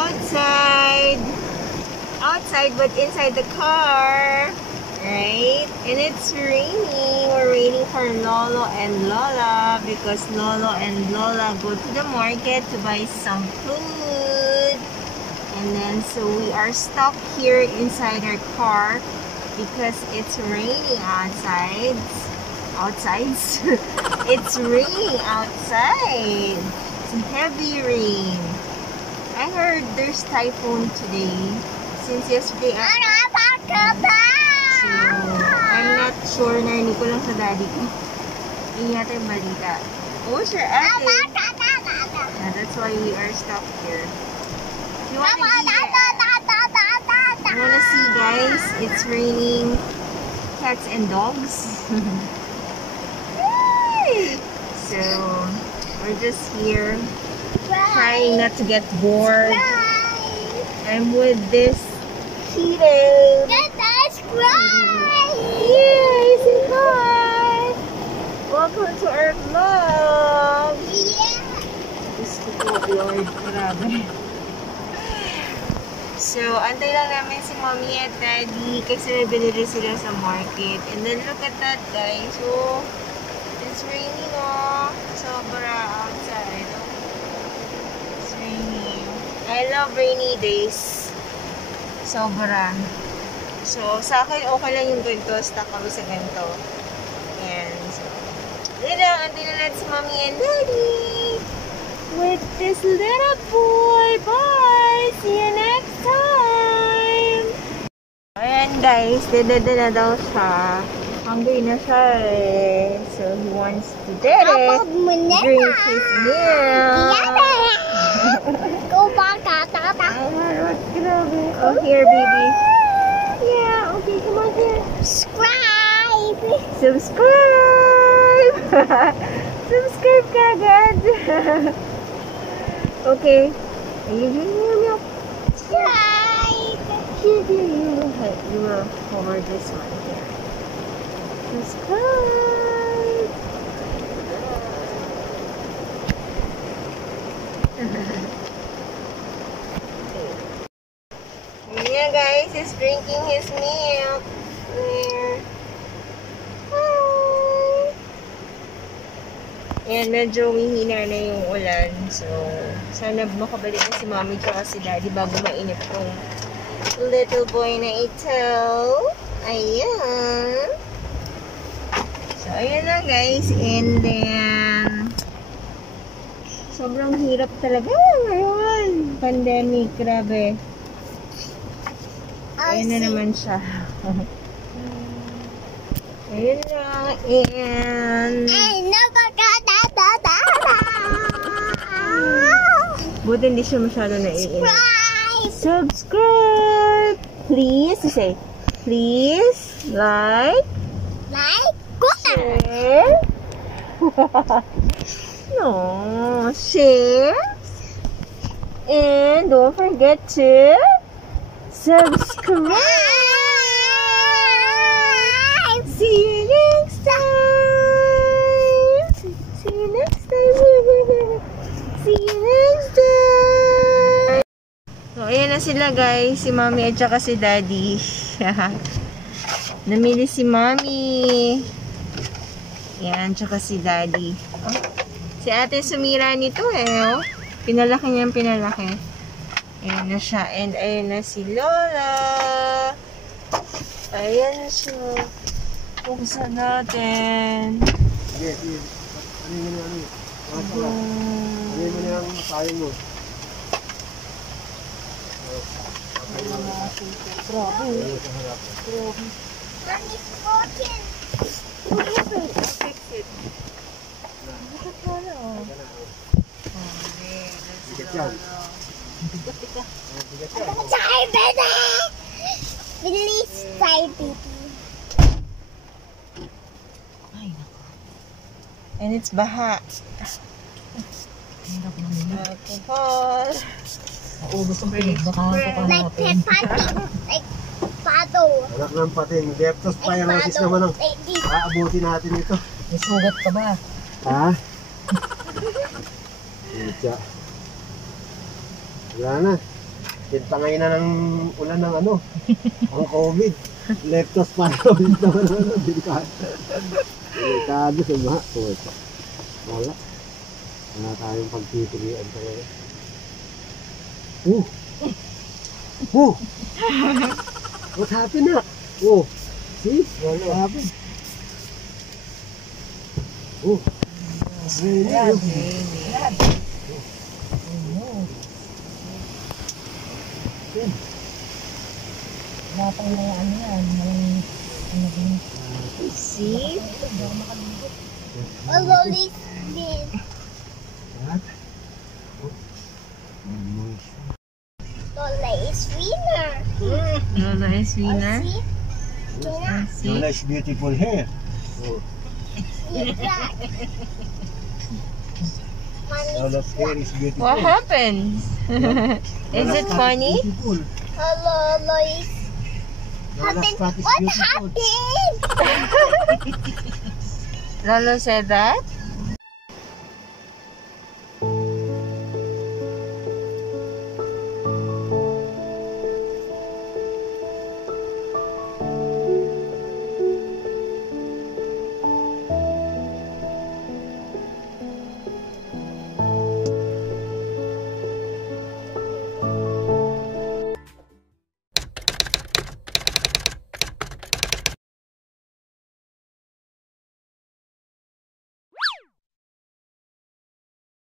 outside. Outside, but inside the car. Right? And it's raining. We're waiting for Lolo and Lola because Lolo and Lola go to the market to buy some food. And then, so we are stuck here inside our car because it's raining outside. It's raining outside. It's heavy rain. I heard there's typhoon today. Since yesterday, so I'm not sure. Narinig ko lang sa daddy ko. Yun yata yung balita. Oh, sure, ate. Yeah, that's why we are stuck here. You wanna see, guys? It's raining cats and dogs. So, we're just here trying not to get bored. I'm with this kitten. Let us cry! Yay! Say hi! Welcome to our vlog! Yeah! Gusto ko, Lord. Grabe. So, antay lang namin si Mommy at Daddy kasi binili sila sa market. And then, look at that, guys. So, it's raining, oh. Sobra outside. It's raining. I love rainy days. Sobra. So, sa akin, okay lang yung ganito. Stuck kami sa ganito. And, so, yun lang. Antay na natin si Mommy and Daddy with this little boy. Bye! See you next time! Ayan, guys. Dede na daw siya. Hungry na siya eh. So, he wants to drink his milk. Go back, tata. Oh, here, baby. Yeah, okay, come on here. Subscribe! Subscribe! Subscribe ka agad. Okay. Ayun yung milk. Subscribe! You will cover this one here. Subscribe! Yeah, guys, he's drinking his milk. There. Hi! Ayan, medyo humihina na yung ulan. So, sana makabalik na si Mommy tsaka si Daddy bago mainit tong little boy na ito. Ayan. So, ayan na, guys. And then, sobrang hirap talaga ngayon. Pandemic, grabe. Ayan na naman siya. Ayan lang. And buti hindi siya masyado naiinit. Subscribe! Please, say, please, like, share. No, share. And don't forget to subscribe. See you next time. See you next time. See you next time. So, ayan na sila, guys. Si Mommy at saka si Daddy. Namili si Mommy. Ayan, tsaka si Daddy. Oh, si ate sumira nito eh. Oh. Pinalaki niyang pinalaki. Ayan na siya. And ayan na si Lola. Ayan siya. Buksan natin. Sige, sige. Ano yun? Ano yun yung sayang mo? Grabe. Mommy's broken. Fix it. Look at Lola. Okay, let's go. Bigat-bigat. Sorry, baby. Release side, baby. Ay, nako. And it's baha. Alcohol. Gusto mo baka Like pating. Like pato. Anak ng pating. Leptospirosis naman ang aabuti natin ito. may sugat ka ba? Ha? Wala na. Tintangay na ng ulan ng ano, ang COVID. Leptospirosis naman ano, delikado. Delikado sa baha. So, ito. Wala. Wala tayong pagtitirian talaga. What happened na? See? What happened? Wala pang mga ano yan. See? Hello, Lisbon. What? Lola is winner. Lola is winner. See? Winner. See? Lola's beautiful hair. See that? Money. Lola's hair is beautiful. What happened? Is it funny? Beautiful. Hello, Lois. Lola's cat is What beautiful. happened? Lolo said that?